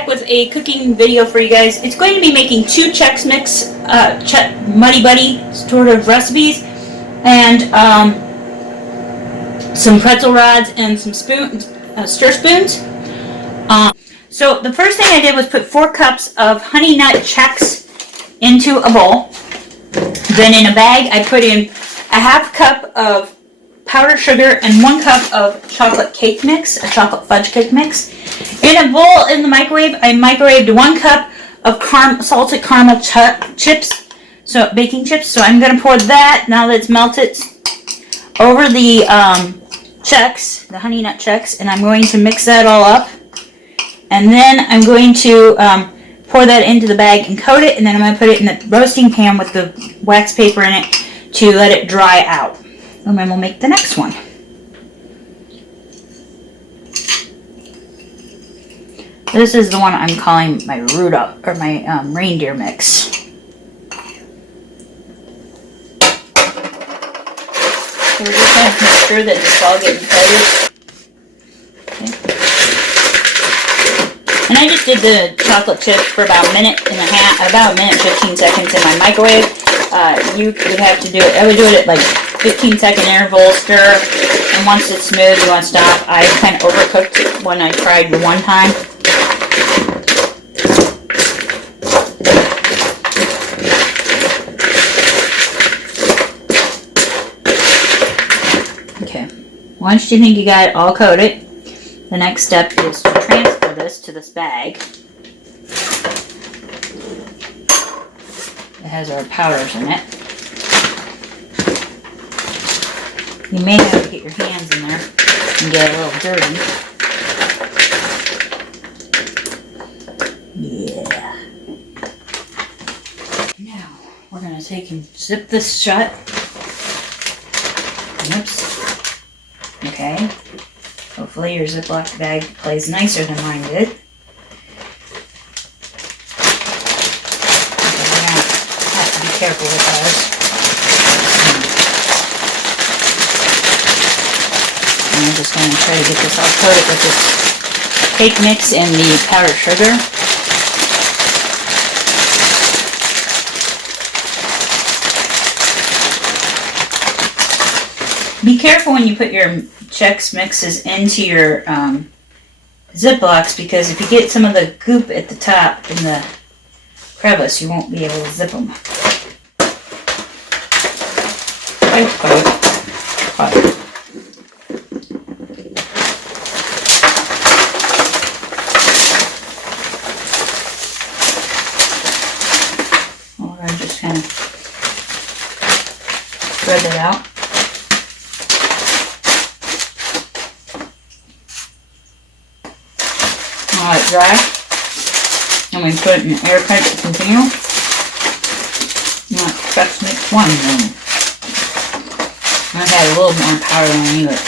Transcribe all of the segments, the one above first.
back with a cooking video for you guys. It's going to be making two Chex Mix, Muddy Buddy sort of recipes, and some pretzel rods and some stir spoons. So the first thing I did was put 4 cups of Honey Nut Chex into a bowl. Then in a bag, I put in a ½ cup of powdered sugar and 1 cup of chocolate cake mix, a chocolate fudge cake mix. In a bowl in the microwave, I microwaved 1 cup of salted caramel chips, so baking chips. So I'm going to pour that, now that it's melted, over the Chex, the Honey Nut Chex, and I'm going to mix that all up. And then I'm going to pour that into the bag and coat it, and then I'm going to put it in the roasting pan with the wax paper in it to let it dry out. And then we'll make the next one. This is the one I'm calling my Rudolph, or my reindeer mix. So we're just going to make sure that it's all getting coated. Okay. And I just did the chocolate chips for about a minute and a half, about a minute, 15 seconds in my microwave. You would have to do it, I would do it at like 15-second intervals, stir, and once it's smooth, you want to stop. I kind of overcooked it when I tried the one time. Okay, once you think you got it all coated, the next step is to transfer this to this bag. It has our powders in it. You may have to get your hands in there and get a little dirty. Yeah. Now, we're going to take and zip this shut. Oops. Okay. Hopefully your Ziploc bag plays nicer than mine did. We're going to have to be careful with those. And I'm just going to try to get this all coated with this cake mix and the powdered sugar. Be careful when you put your Chex Mixes into your Ziplocs, because if you get some of the goop at the top in the crevice, you won't be able to zip them. Well, I just kind of spread it out. Let it dry, and we put it in an airtight container. Not Chex Mix 1 then. I had a little more powder than I needed.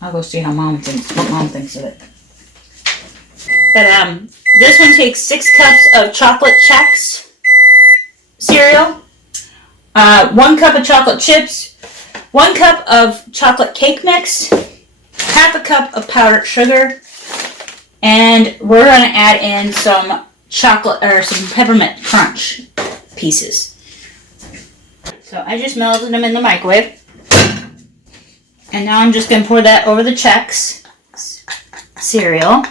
I'll go see how what Mom thinks of it. But this one takes 6 cups of chocolate Chex cereal, 1 cup of chocolate chips, 1 cup of chocolate cake mix, ½ cup of powdered sugar, and we're going to add in some chocolate or some peppermint crunch pieces. So I just melted them in the microwave, and now I'm just going to pour that over the Chex cereal,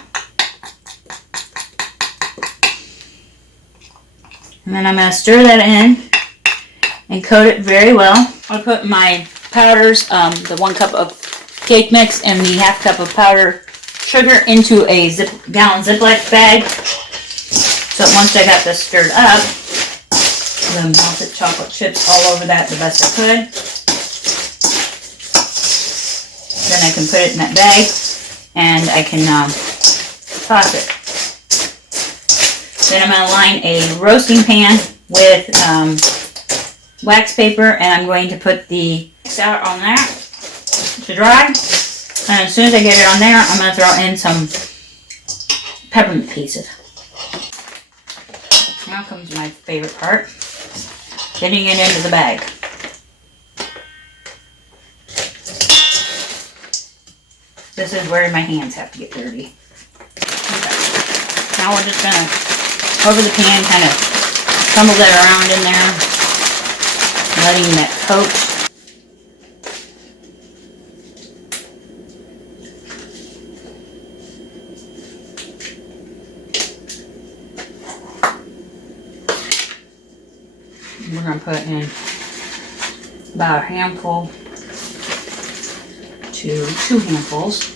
and then I'm going to stir that in and coat it very well. I'll put my powders, the 1 cup of cake mix and the ½ cup of powdered sugar into a gallon Ziploc bag. So once I got this stirred up, the melted chocolate chips all over that the best I could. Then I can put it in that bag and I can toss it. Then I'm going to line a roasting pan with wax paper, and I'm going to put the mix out on that to dry. And as soon as I get it on there, I'm going to throw in some peppermint pieces. Now comes my favorite part, getting it into the bag. This is where my hands have to get dirty. Okay. Now we're just gonna, over the pan, kind of tumble that around in there, letting that coat. We're gonna put in about a handful to 2 handfuls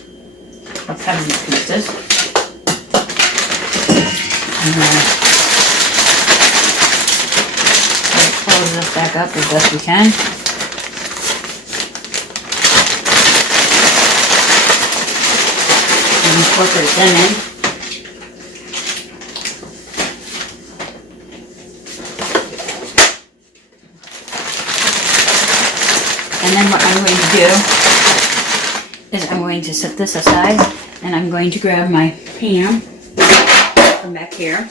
of peppermint pieces. And then close this back up as best we can. And incorporate them in. And then what I'm going to do is I'm going to set this aside, and I'm going to grab my pan from back here.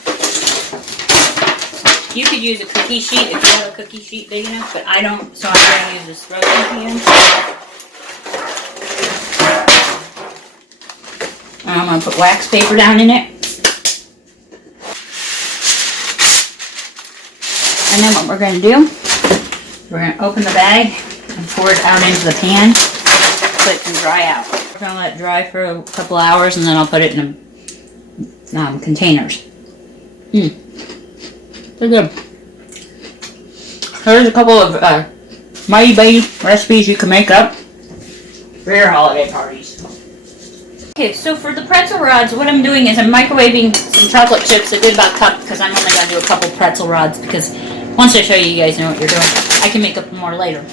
You could use a cookie sheet if you have a cookie sheet big enough, but I don't, so I'm going to use this roasting pan. And I'm going to put wax paper down in it. And then what we're going to do, we're going to open the bag and pour it out into the pan so it can dry out. We're going to let it dry for a couple hours, and then I'll put it in containers. They're good. There's a couple of Mighty Bay recipes you can make up for your holiday parties. Okay, so for the pretzel rods, what I'm doing is I'm microwaving some chocolate chips, a good about cup, because I'm only going to do a couple pretzel rods, because once I show you, you guys know what you're doing. I can make up more later.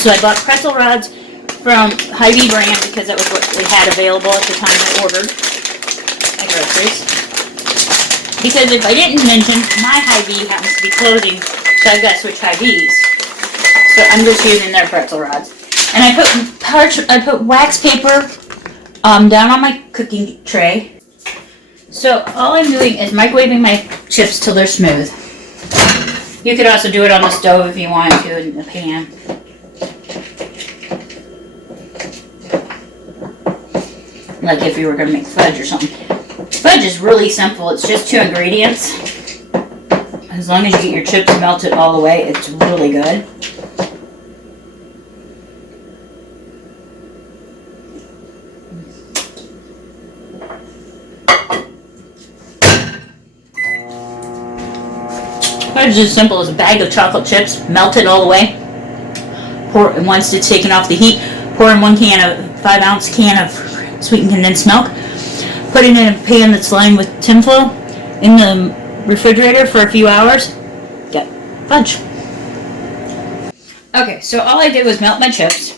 So I bought pretzel rods from Hy-Vee brand because that was what we had available at the time I ordered at groceries. Because if I didn't mention, my Hy-Vee happens to be closing, so I've got to switch Hy-Vees. So I'm just using their pretzel rods. And I put wax paper down on my cooking tray. So all I'm doing is microwaving my chips till they're smooth. You could also do it on the stove if you wanted to, in the pan. Like if you were going to make fudge or something. Fudge is really simple. It's just 2 ingredients. As long as you get your chips melted all the way, it's really good. Fudge is as simple as a bag of chocolate chips, melted all the way. Pour, and once it's taken off the heat, pour in 1 5-ounce can of sweetened condensed milk. Put it in a pan that's lined with tinfoil in the refrigerator for a few hours. Get fudge. Okay, so all I did was melt my chips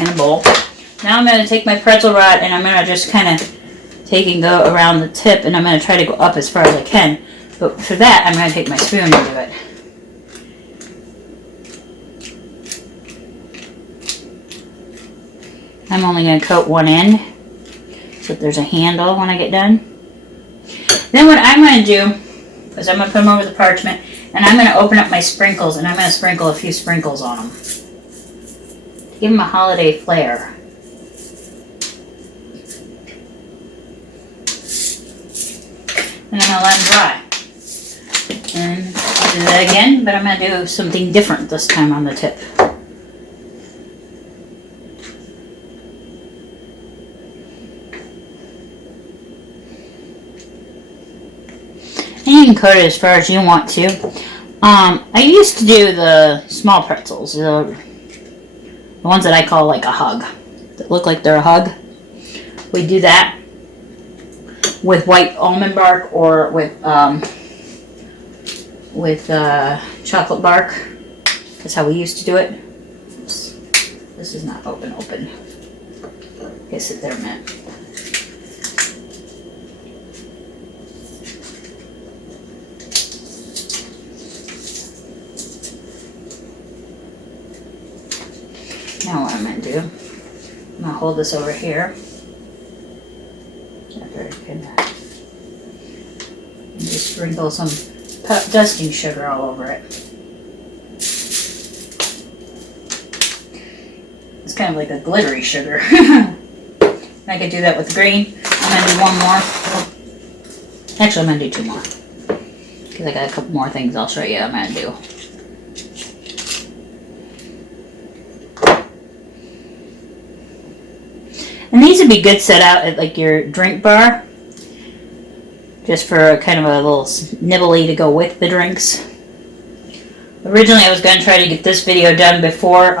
in a bowl. Now I'm going to take my pretzel rod and I'm going to just kind of take and go around the tip, and I'm going to try to go up as far as I can. But for that, I'm going to take my spoon and do it. I'm only going to coat one end so that there's a handle when I get done. Then what I'm going to do is I'm going to put them over the parchment, and I'm going to open up my sprinkles, and I'm going to sprinkle a few sprinkles on them. Give them a holiday flair. And I'm going to let them dry. And I'll do that again, but I'm going to do something different this time on the tip. And you can coat it as far as you want to. I used to do the small pretzels, the ones that I call like a hug, that look like they're a hug. We do that with white almond bark or with chocolate bark. That's how we used to do it. Oops. This is not open. Okay, sit there a minute. Now what I'm going to do, I'm going to hold this over here. And just sprinkle some dusting sugar all over it. It's kind of like a glittery sugar. I could do that with the green. I'm going to do one more. Actually, I'm going to do two more. Because I got a couple more things I'll show you I'm going to do. And these would be good set out at like your drink bar. Just for kind of a little nibbly to go with the drinks. Originally I was going to try to get this video done before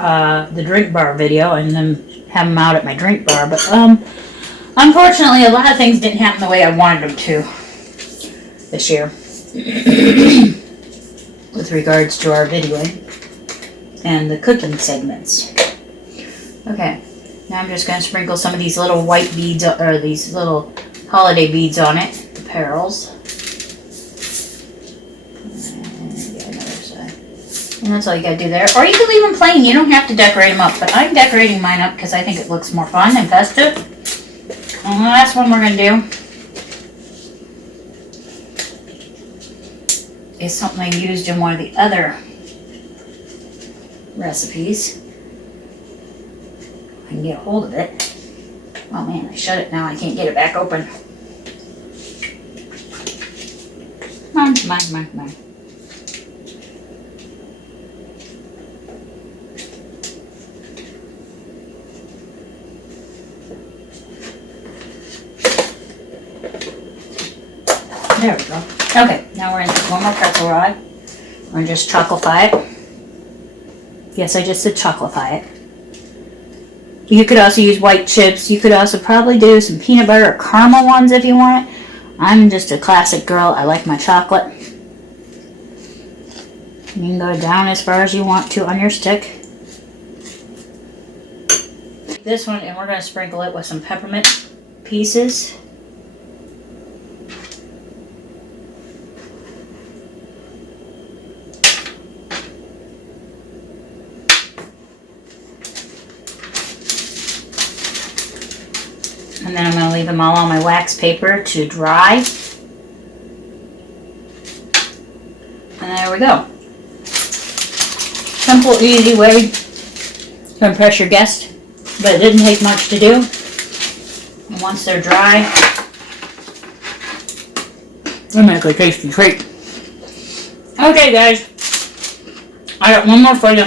the drink bar video and then have them out at my drink bar. But unfortunately a lot of things didn't happen the way I wanted them to this year. With regards to our videoing and the cooking segments. Okay, now I'm just going to sprinkle some of these little white beads, or these little holiday beads on it. Pearls. And that's all you gotta do there. Or you can leave them plain. You don't have to decorate them up. But I'm decorating mine up because I think it looks more fun and festive. And the last one we're gonna do is something I used in one of the other recipes. I can get a hold of it. Oh man, I shut it now. I can't get it back open. Come on. There we go. Okay, now we're in one more pretzel rod. We're going to just chocolify it. Yes, I just said chocolify it. You could also use white chips. You could also probably do some peanut butter or caramel ones if you want it. I'm just a classic girl. I like my chocolate. You can go down as far as you want to on your stick. This one, and we're going to sprinkle it with some peppermint pieces. And then I'm going to leave them all on my wax paper to dry. And there we go. Simple, easy way to impress your guest. But it didn't take much to do. And once they're dry, they make a tasty treat. Okay, guys. I got one more for you.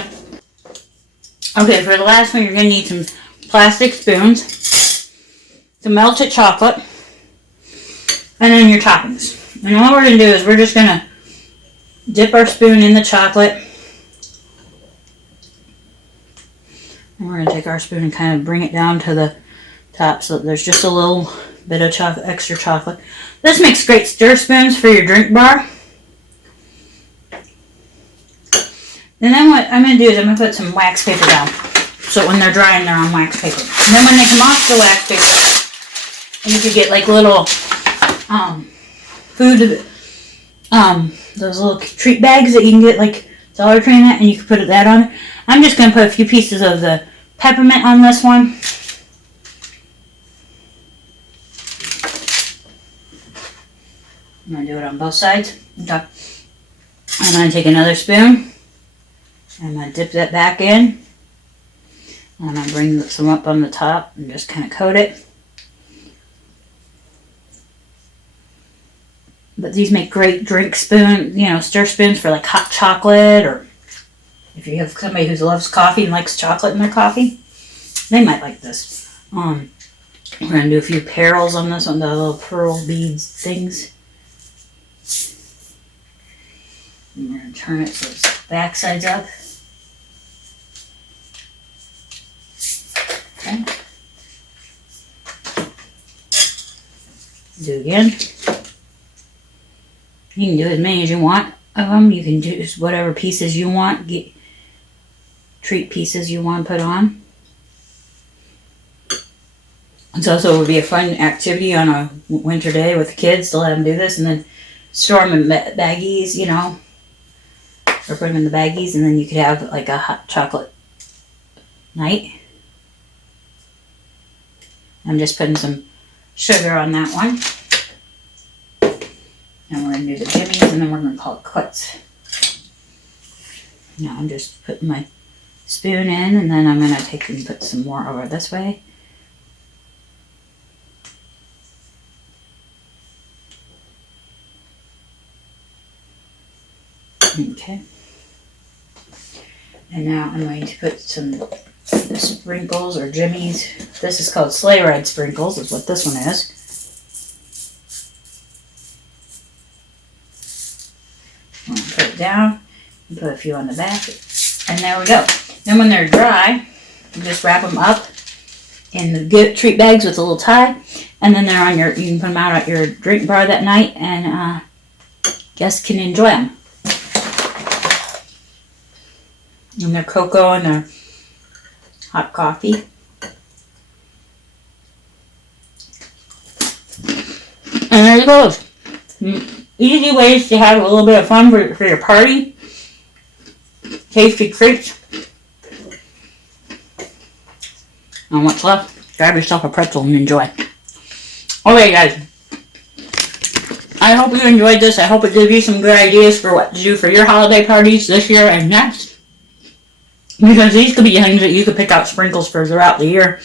Okay, for the last one, you're going to need some plastic spoons, some melted chocolate, and then your toppings. And all we're going to do is we're just going to dip our spoon in the chocolate. And we're going to take our spoon and kind of bring it down to the top so that there's just a little bit of extra chocolate. This makes great stir spoons for your drink bar. And then what I'm going to do is I'm going to put some wax paper down. So when they're drying, they're on wax paper. And then when they come off the wax paper, and you could get like little food, those little treat bags that you can get like Dollar Tree and that, and you can put that on. I'm just going to put a few pieces of the peppermint on this one. I'm going to do it on both sides. Okay. I'm going to take another spoon. I'm going to dip that back in. And I'm going to bring some up on the top and just kind of coat it. But these make great drink spoon, stir spoons for like hot chocolate, or if you have somebody who loves coffee and likes chocolate in their coffee, they might like this. We're going to do a few pearls on this one, the little pearl beads things. And we're going to turn it so its back side's up. Okay. Do it again. You can do as many as you want of them. You can do whatever pieces you want. Get treat pieces you want to put on. It's also would be a fun activity on a winter day with the kids to let them do this, and then store them in baggies, or put them in the baggies, and then you could have like a hot chocolate night. I'm just putting some sugar on that one. And we're going to do the jimmies, and then we're going to call it quits. Now I'm just putting my spoon in, and then I'm going to take and put some more over this way. Okay. And now I'm going to put some sprinkles or jimmies. This is called sleigh ride sprinkles, is what this one is. I'm going to put it down and put a few on the back. And there we go. Then when they're dry, you just wrap them up in the treat bags with a little tie. And then they're on you can put them out at your drink bar that night and guests can enjoy them. And their cocoa and their hot coffee. And there it goes. Easy ways to have a little bit of fun for your party. Tasty treats. And what's left, grab yourself a pretzel and enjoy. Okay, guys. I hope you enjoyed this. I hope it gives you some good ideas for what to do for your holiday parties this year and next. Because these could be things that you could pick out sprinkles for throughout the year.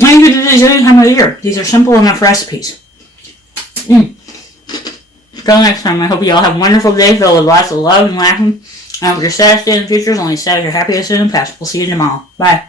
And you can do these any time of the year. These are simple enough recipes. Until next time, I hope you all have a wonderful day filled with lots of love and laughing. I hope your saddest day in the future is only sad as your happiest in the past. We'll see you tomorrow. Bye.